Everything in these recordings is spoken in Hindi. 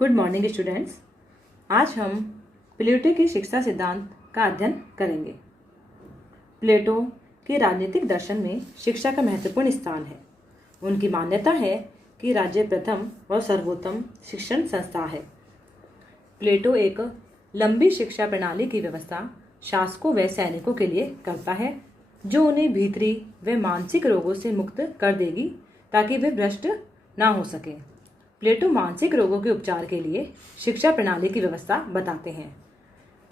Good morning students. आज हम प्लेटो की शिक्षा सिद्धांत का अध्ययन करेंगे। प्लेटो के राजनीतिक दर्शन में शिक्षा का महत्वपूर्ण स्थान है। उनकी मान्यता है कि राज्य प्रथम और सर्वोत्तम शिक्षण संस्था है। प्लेटो एक लंबी शिक्षा प्रणाली की व्यवस्था शासकों व सैनिकों के लिए करता है, जो उन्हें भीतरी व मानसिक रोगों से मुक्त कर देगी ताकि वे भ्रष्ट ना हो सके। प्लेटो मानसिक रोगों के उपचार के लिए शिक्षा प्रणाली की व्यवस्था बताते हैं।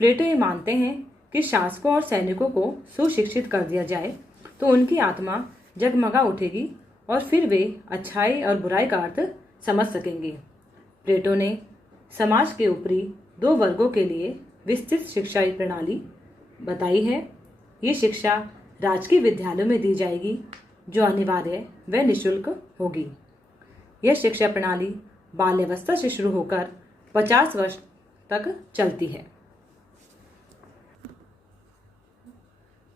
प्लेटो ये मानते हैं कि शासकों और सैनिकों को सुशिक्षित कर दिया जाए तो उनकी आत्मा जगमगा उठेगी और फिर वे अच्छाई और बुराई का अर्थ समझ सकेंगे। प्लेटो ने समाज के ऊपरी दो वर्गों के लिए विस्तृत शिक्षा प्रणाली बताई है। ये शिक्षा राजकीय विद्यालयों में दी जाएगी, जो अनिवार्य व निःशुल्क होगी। यह शिक्षा प्रणाली बाल्यावस्था से शुरू होकर 50 वर्ष तक चलती है।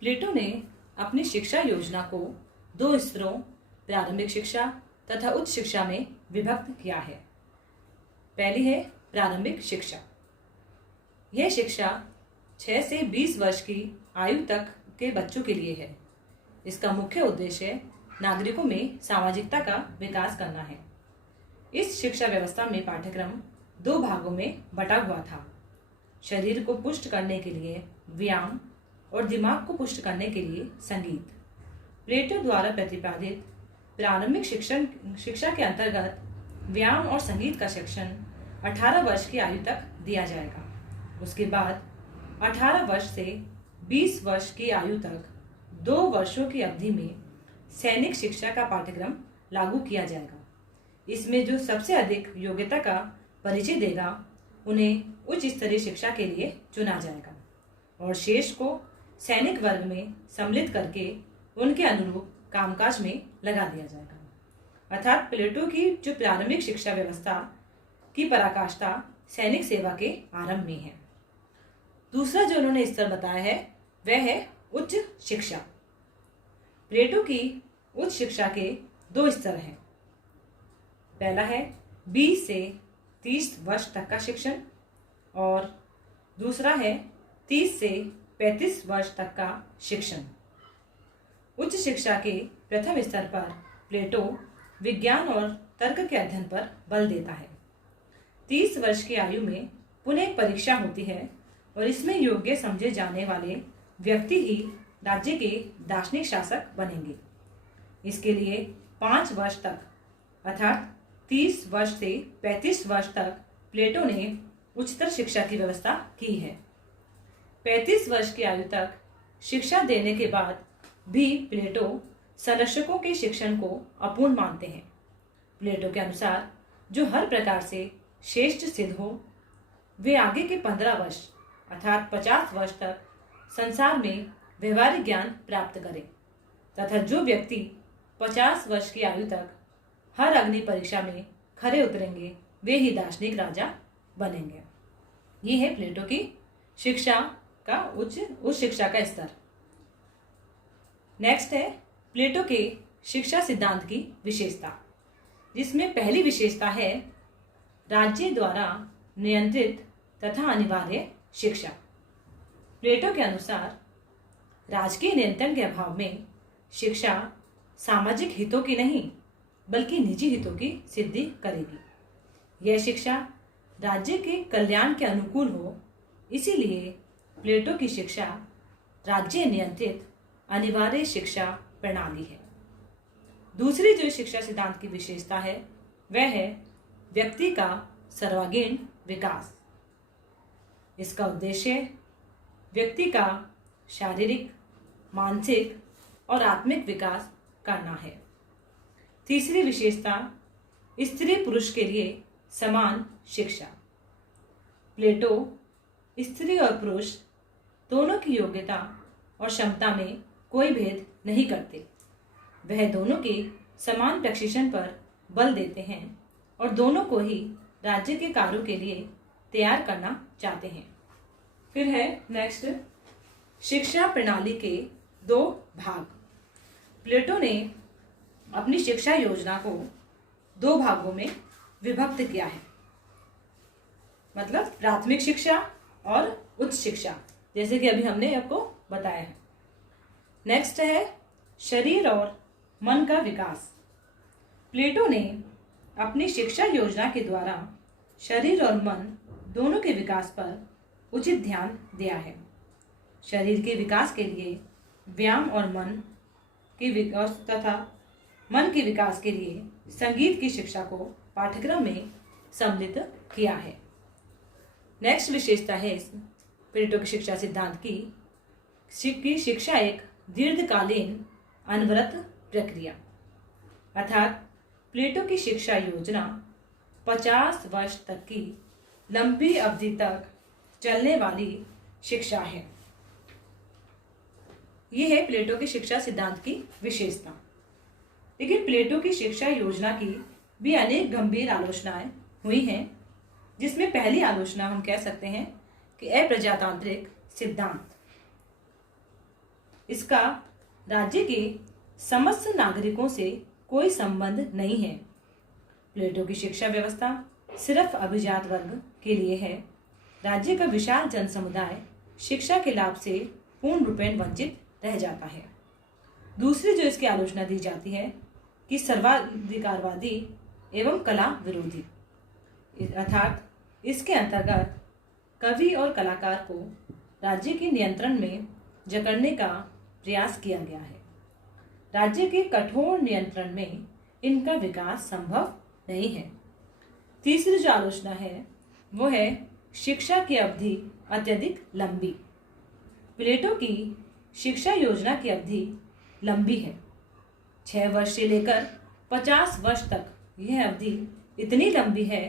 प्लेटो ने अपनी शिक्षा योजना को दो स्तरों प्रारंभिक शिक्षा तथा उच्च शिक्षा में विभक्त किया है। पहली है प्रारंभिक शिक्षा। यह शिक्षा 6 से 20 वर्ष की आयु तक के बच्चों के लिए है। इसका मुख्य उद्देश्य नागरिकों में सामाजिकता का विकास करना है। इस शिक्षा व्यवस्था में पाठ्यक्रम दो भागों में बटा हुआ था। शरीर को पुष्ट करने के लिए व्यायाम और दिमाग को पुष्ट करने के लिए संगीत। प्लेटो द्वारा प्रतिपादित प्रारंभिक शिक्षा के अंतर्गत व्यायाम और संगीत का शिक्षण 18 वर्ष की आयु तक दिया जाएगा। उसके बाद 18 वर्ष से 20 वर्ष की आयु तक 2 वर्षों की अवधि में सैनिक शिक्षा का पाठ्यक्रम लागू किया जाएगा। इसमें जो सबसे अधिक योग्यता का परिचय देगा उन्हें उच्च स्तरीय शिक्षा के लिए चुना जाएगा और शेष को सैनिक वर्ग में सम्मिलित करके उनके अनुरूप कामकाज में लगा दिया जाएगा। अर्थात प्लेटो की जो प्रारंभिक शिक्षा व्यवस्था की पराकाष्ठा सैनिक सेवा के आरंभ में है। दूसरा जो उन्होंने स्तर बताया है वह है उच्च शिक्षा। प्लेटो की उच्च शिक्षा के 2 स्तर हैं। पहला है 20 से 30 वर्ष तक का शिक्षण और दूसरा है 30 से 35 वर्ष तक का शिक्षण। उच्च शिक्षा के प्रथम स्तर पर प्लेटो विज्ञान और तर्क के अध्ययन पर बल देता है। 30 वर्ष की आयु में पुनः एक परीक्षा होती है और इसमें योग्य समझे जाने वाले व्यक्ति ही राज्य के दार्शनिक शासक बनेंगे। इसके लिए 5 वर्ष तक अर्थात 30 वर्ष से 35 वर्ष तक प्लेटो ने उच्चतर शिक्षा की व्यवस्था की है। 35 वर्ष की आयु तक शिक्षा देने के बाद भी प्लेटो संरक्षकों के शिक्षण को अपूर्ण मानते हैं। प्लेटो के अनुसार जो हर प्रकार से श्रेष्ठ सिद्ध हो वे आगे के 15 वर्ष अर्थात 50 वर्ष तक संसार में व्यवहारिक ज्ञान प्राप्त करें तथा जो व्यक्ति 50 वर्ष की आयु तक हर अग्नि परीक्षा में खरे उतरेंगे वे ही दार्शनिक राजा बनेंगे। ये है प्लेटो की शिक्षा का उच्च शिक्षा का स्तर। नेक्स्ट है प्लेटो के शिक्षा सिद्धांत की विशेषता, जिसमें पहली विशेषता है राज्य द्वारा नियंत्रित तथा अनिवार्य शिक्षा। प्लेटो के अनुसार राजकीय नियंत्रण के अभाव में शिक्षा सामाजिक हितों की नहीं बल्कि निजी हितों की सिद्धि करेगी। यह शिक्षा राज्य के कल्याण के अनुकूल हो, इसीलिए प्लेटो की शिक्षा राज्य नियंत्रित अनिवार्य शिक्षा प्रणाली है। दूसरी जो शिक्षा सिद्धांत की विशेषता है वह है व्यक्ति का सर्वांगीण विकास। इसका उद्देश्य व्यक्ति का शारीरिक, मानसिक और आत्मिक विकास करना है। तीसरी विशेषता स्त्री पुरुष के लिए समान शिक्षा। प्लेटो स्त्री और पुरुष दोनों की योग्यता और क्षमता में कोई भेद नहीं करते। वह दोनों के समान प्रशिक्षण पर बल देते हैं और दोनों को ही राज्य के कार्यों के लिए तैयार करना चाहते हैं। फिर है नेक्स्ट शिक्षा प्रणाली के 2 भाग। प्लेटो ने अपनी शिक्षा योजना को 2 भागों में विभक्त किया है। मतलब प्राथमिक शिक्षा और उच्च शिक्षा, जैसे कि अभी हमने आपको बताया है। नेक्स्ट है शरीर और मन का विकास। प्लेटो ने अपनी शिक्षा योजना के द्वारा शरीर और मन दोनों के विकास पर उचित ध्यान दिया है। शरीर के विकास के लिए व्यायाम और मन के विकास तथा मन के विकास के लिए संगीत की शिक्षा को पाठ्यक्रम में सम्मिलित किया है। नेक्स्ट विशेषता है प्लेटो की शिक्षा सिद्धांत की शिक्षा एक दीर्घकालीन अनवरत प्रक्रिया, अर्थात प्लेटो की शिक्षा योजना 50 वर्ष तक की लंबी अवधि तक चलने वाली शिक्षा है। यह है प्लेटो की शिक्षा सिद्धांत की विशेषता। लेकिन प्लेटो की शिक्षा योजना की भी अनेक गंभीर आलोचनाएं हुई हैं, जिसमें पहली आलोचना हम कह सकते हैं कि अप्रजातांत्रिक सिद्धांत। इसका राज्य के समस्त नागरिकों से कोई संबंध नहीं है। प्लेटो की शिक्षा व्यवस्था सिर्फ अभिजात वर्ग के लिए है। राज्य का विशाल जन समुदाय शिक्षा के लाभ से पूर्ण रूपेण वंचित रह जाता है। दूसरी जो इसकी आलोचना दी जाती है कि सर्वाधिकारवादी एवं कला विरोधी, अर्थात इसके अंतर्गत कवि और कलाकार को राज्य के नियंत्रण में जकड़ने का प्रयास किया गया है। राज्य के कठोर नियंत्रण में इनका विकास संभव नहीं है। तीसरी जो आलोचना है वो है शिक्षा की अवधि अत्यधिक लंबी। प्लेटो की शिक्षा योजना की अवधि लंबी है। 6 वर्ष से लेकर 50 वर्ष तक यह अवधि इतनी लंबी है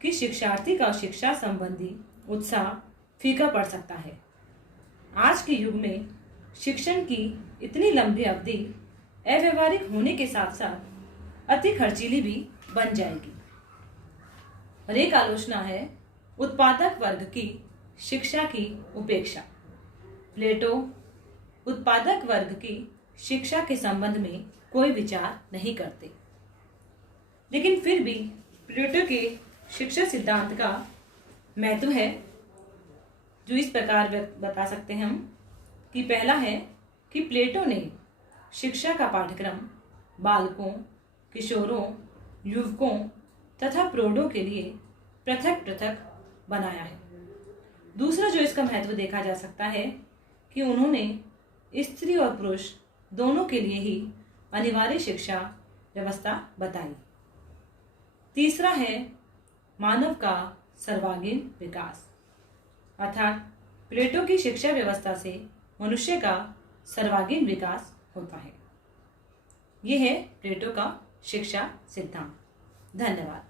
कि शिक्षार्थी का शिक्षा संबंधी उत्साह फीका पड़ सकता है। आज के युग में शिक्षण की इतनी लंबी अवधि अव्यवहारिक होने के साथ साथ अति खर्चीली भी बन जाएगी। और एक आलोचना है उत्पादक वर्ग की शिक्षा की उपेक्षा। प्लेटो उत्पादक वर्ग की शिक्षा के संबंध में कोई विचार नहीं करते, लेकिन फिर भी प्लेटो के शिक्षा सिद्धांत का महत्व है, जो इस प्रकार बता सकते हैं हम कि पहला है कि प्लेटो ने शिक्षा का पाठ्यक्रम बालकों, किशोरों, युवकों तथा प्रौढ़ों के लिए पृथक पृथक बनाया है। दूसरा जो इसका महत्व देखा जा सकता है कि उन्होंने स्त्री और पुरुष दोनों के लिए ही अनिवार्य शिक्षा व्यवस्था बताई। तीसरा है मानव का सर्वांगीण विकास, अर्थात प्लेटो की शिक्षा व्यवस्था से मनुष्य का सर्वांगीण विकास होता है। यह है प्लेटो का शिक्षा सिद्धांत। धन्यवाद।